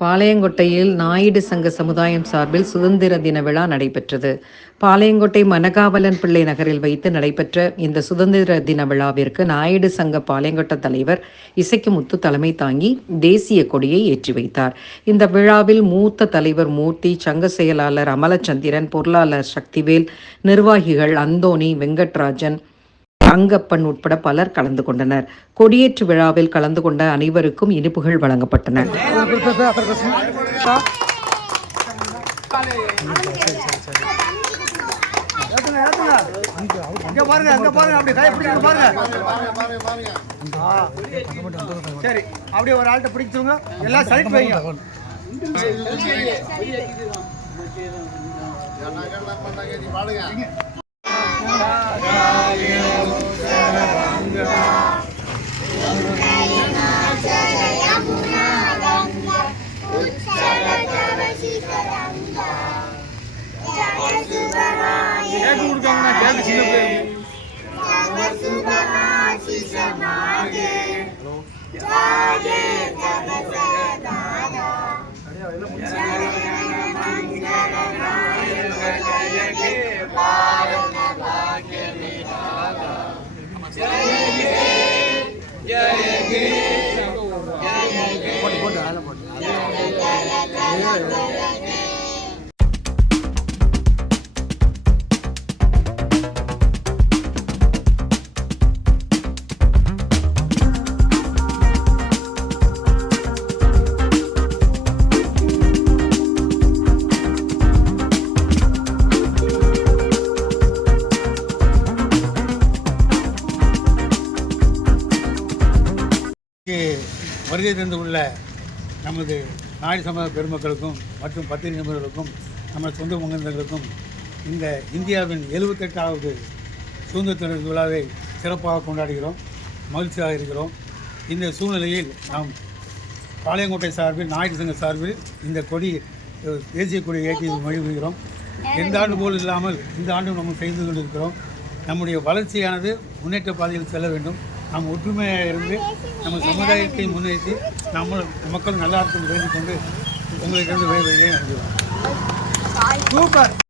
பாளையங்கோட்டையில் நாயுடு சங்க சமுதாயம் சார்பில் சுதந்திர தின விழா நடைபெற்றது. பாளையங்கோட்டை மனகாவலன் பிள்ளை நகரில் வைத்து நடைபெற்ற இந்த சுதந்திர தின விழாவிற்கு நாயுடு சங்க பாளையங்கோட்டை தலைவர் இசக்கிமுத்து தலைமை தாங்கி தேசிய கொடியை ஏற்றி வைத்தார். இந்த விழாவில் மூத்த தலைவர் மூர்த்தி, சங்க செயலாளர் அமலச்சந்திரன், பொருளாளர் சக்திவேல், நிர்வாகிகள் அந்தோணி, வெங்கட்ராஜன், அங்கப்பன் உட்பட பலர் கலந்து கொண்டனர். கொடியேற்று விழாவில் கலந்து கொண்ட அனைவருக்கும் இனிப்புகள் வழங்கப்பட்டன. சரி, அப்படியே ஒரு ஆள்கிட்ட பிடிச்சிருங்க, எல்லாம் சைட் வைங்க. கேக்கு கொடுக்காங்க, கேக்கு சின்ன பிள்ளை. வருகை தந்துள்ள நமது நாயுடு சமூக பெருமக்களுக்கும் மற்றும் பத்திரிகை நிபுணர்களுக்கும் நம்ம சொந்த முகந்தர்களுக்கும் இந்த இந்தியாவின் 78வது சுதந்திர தின விழாவை சிறப்பாக கொண்டாடுகிறோம், மகிழ்ச்சியாக இருக்கிறோம். இந்த சூழ்நிலையில் நாம் பாளையங்கோட்டை சார்பில், நாயுடு சங்க சார்பில் இந்த கொடி, தேசிய கொடியை ஏற்றி மகிழ்கிறோம். எந்த ஆண்டு போல் இல்லாமல் இந்த ஆண்டும் நம்ம செய்து கொண்டிருக்கிறோம். நம்முடைய வளர்ச்சியானது முன்னேற்ற பாதையில் செல்ல வேண்டும். நாம் ஒற்றுமையாக இருந்து நம்ம சமுதாயத்தை முன்னேற்றி மக்கள் நல்லா இருக்கும் வேண்டிக் கொண்டு உங்களிடம் சூப்பர்.